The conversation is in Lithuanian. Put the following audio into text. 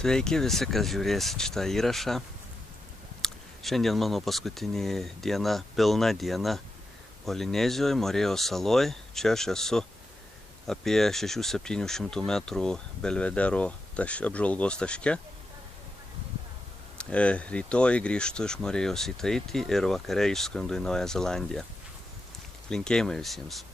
Sveiki visi, kas žiūrėsit šitą įrašą. Šiandien mano paskutinė diena, pilna diena Polinezijoje, Morėjos saloj. Čia aš esu apie 600–700 metrų Belvedero apžvalgos taške. Rytoj grįžtu iš Morėjos į Taitį ir vakare išskrendu į Naująją Zelandiją. Linkėjimai visiems.